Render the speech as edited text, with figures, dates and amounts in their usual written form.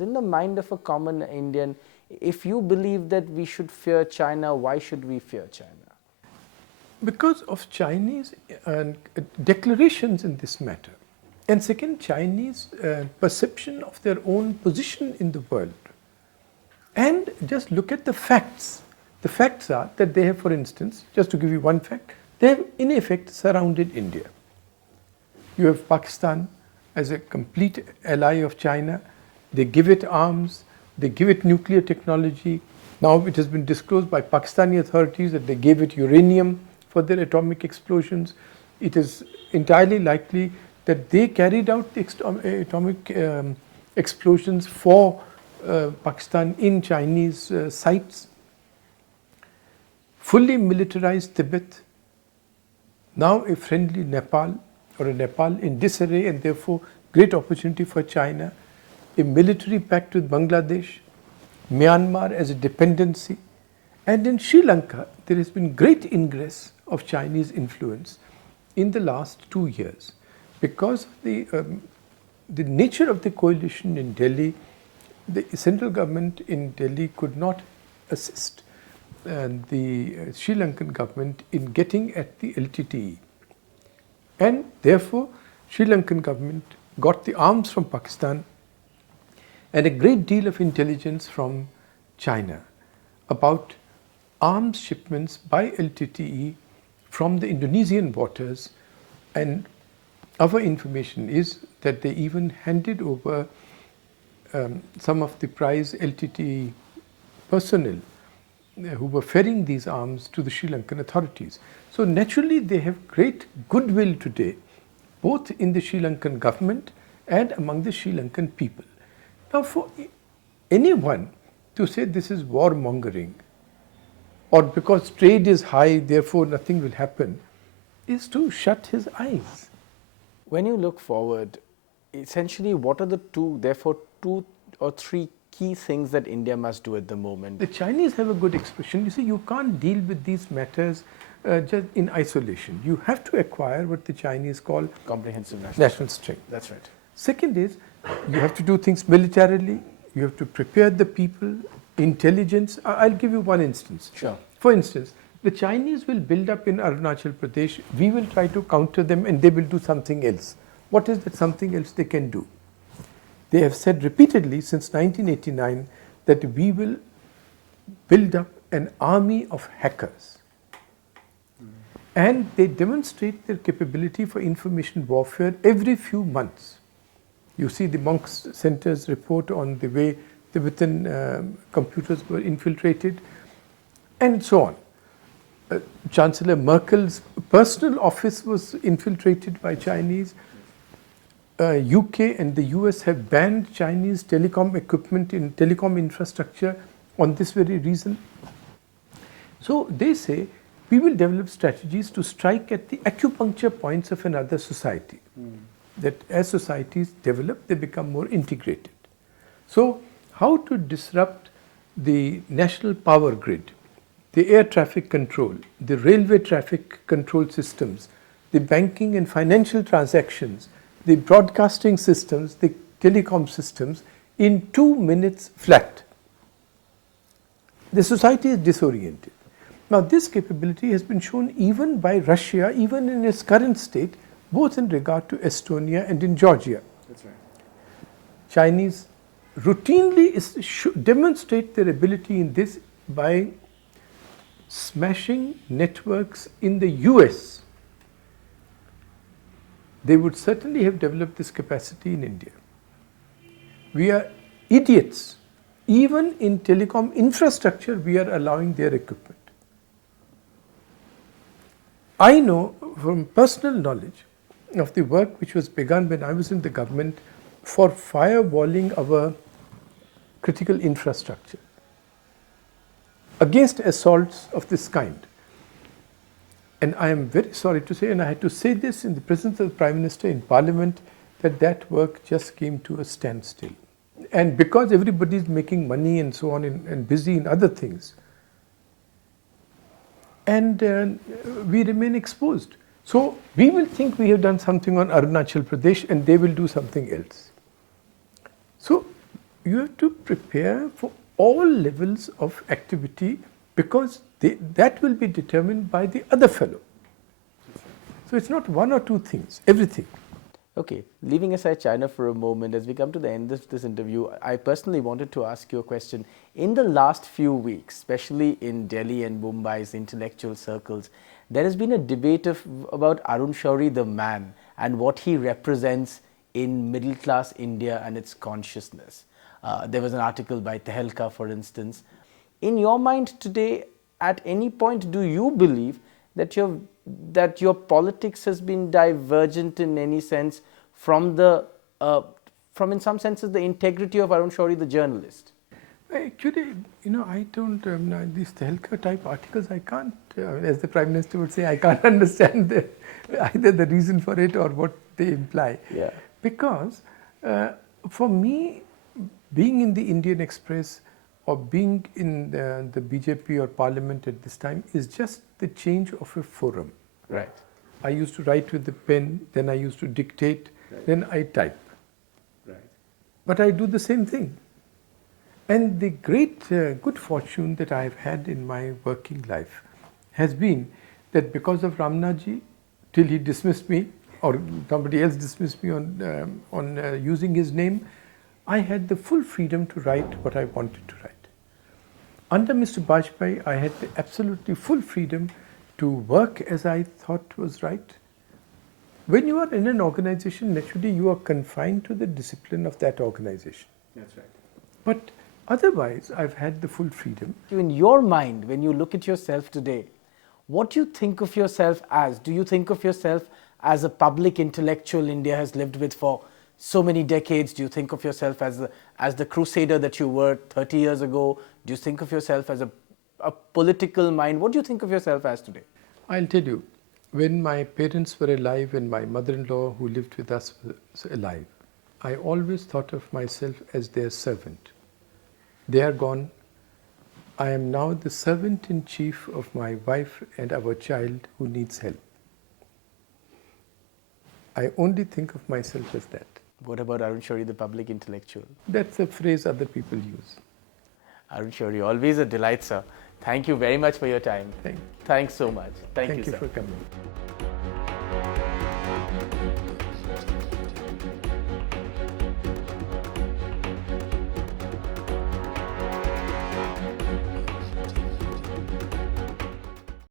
In the mind of a common Indian, if you believe that we should fear China, why should we fear China? Because of Chinese declarations in this matter. And second, Chinese perception of their own position in the world. And just look at the facts. The facts are that they have, for instance, just to give you one fact, they have in effect surrounded India. You have Pakistan as a complete ally of China. They give it arms, they give it nuclear technology. Now it has been disclosed by Pakistani authorities that they gave it uranium for their atomic explosions. It is entirely likely that they carried out the atomic explosions for Pakistan in Chinese sites. Fully militarized Tibet, now a friendly Nepal, or a Nepal in disarray and therefore great opportunity for China, a military pact with Bangladesh, Myanmar as a dependency, and in Sri Lanka there has been great ingress of Chinese influence in the last 2 years because the nature of the coalition in Delhi. The central government in Delhi could not assist the Sri Lankan government in getting at the LTTE, and therefore Sri Lankan government got the arms from Pakistan and a great deal of intelligence from China about arms shipments by LTTE from the Indonesian waters, and our information is that they even handed over some of the prize LTTE personnel who were ferrying these arms to the Sri Lankan authorities. So naturally they have great goodwill today, both in the Sri Lankan government and among the Sri Lankan people. Now for anyone to say this is warmongering, or because trade is high therefore nothing will happen, is to shut his eyes. When you look forward, essentially what are the two or three key things that India must do at the moment? The Chinese have a good expression. You see, you can't deal with these matters just in isolation. You have to acquire what the Chinese call Comprehensive national strength. That's right. Second is, you have to do things militarily. You have to prepare the people, intelligence. I'll give you one instance. Sure. For instance, the Chinese will build up in Arunachal Pradesh. We will try to counter them and they will do something else. What is that something else they can do? They have said repeatedly since 1989 that we will build up an army of hackers. And they demonstrate their capability for information warfare every few months. You see the Monks Center's report on the way Tibetan computers were infiltrated, and so on. Chancellor Merkel's personal office was infiltrated by Chinese. UK and the US have banned Chinese telecom equipment in telecom infrastructure on this very reason. So they say we will develop strategies to strike at the acupuncture points of another society. That as societies develop, they become more integrated. So how to disrupt the national power grid, the air traffic control, the railway traffic control systems, the banking and financial transactions, the broadcasting systems, the telecom systems in 2 minutes flat. The society is disoriented. Now this capability has been shown even by Russia, even in its current state, both in regard to Estonia and in Georgia. That's right. Chinese routinely demonstrate their ability in this by smashing networks in the US. They would certainly have developed this capacity in India. We are idiots. Even in telecom infrastructure, we are allowing their equipment. I know from personal knowledge of the work which was begun when I was in the government for firewalling our critical infrastructure against assaults of this kind. And I am very sorry to say, and I had to say this in the presence of the Prime Minister in Parliament, that that work just came to a standstill. And because everybody is making money and so on and busy in other things, and we remain exposed. So we will think we have done something on Arunachal Pradesh and they will do something else. So you have to prepare for all levels of activity because that will be determined by the other fellow. So it's not one or two things, everything. Okay, leaving aside China for a moment, as we come to the end of this interview, I personally wanted to ask you a question. In the last few weeks, especially in Delhi and Mumbai's intellectual circles, there has been a debate about ArunShourie the man and what he represents in middle class India and its consciousness. There was an article by Tehelka, for instance. In your mind today, at any point, do you believe that your politics has been divergent in any sense from from in some senses the integrity of ArunShourie the journalist? Actually, I don't, these Tehelka type articles, I can't, as the Prime Minister would say, I can't understand either the reason for it or what they imply. Yeah. Because for me, being in the Indian Express or being in the BJP or Parliament at this time is just the change of a forum. Right. I used to write with the pen, then I used to dictate, then I type. Right. But I do the same thing. And the great good fortune that I've had in my working life has been that because of Ramnaji, till he dismissed me or somebody else dismissed me on using his name, I had the full freedom to write what I wanted to write. Under Mr. Bajpai, I had the absolutely full freedom to work as I thought was right. When you are in an organization, naturally you are confined to the discipline of that organization. That's right. But otherwise, I've had the full freedom. In your mind, when you look at yourself today, what do you think of yourself as? Do you think of yourself as a public intellectual India has lived with for so many decades? Do you think of yourself as the crusader that you were 30 years ago? Do you think of yourself as a political mind? What do you think of yourself as today? I'll tell you, when my parents were alive and my mother-in-law who lived with us was alive, I always thought of myself as their servant. They are gone. I am now the servant-in-chief of my wife and our child who needs help. I only think of myself as that. What about ArunShourie, the public intellectual? That's a phrase other people use. ArunShourie, always a delight, sir. Thank you very much for your time. Thanks so much. Thank you, sir. Thank you for coming.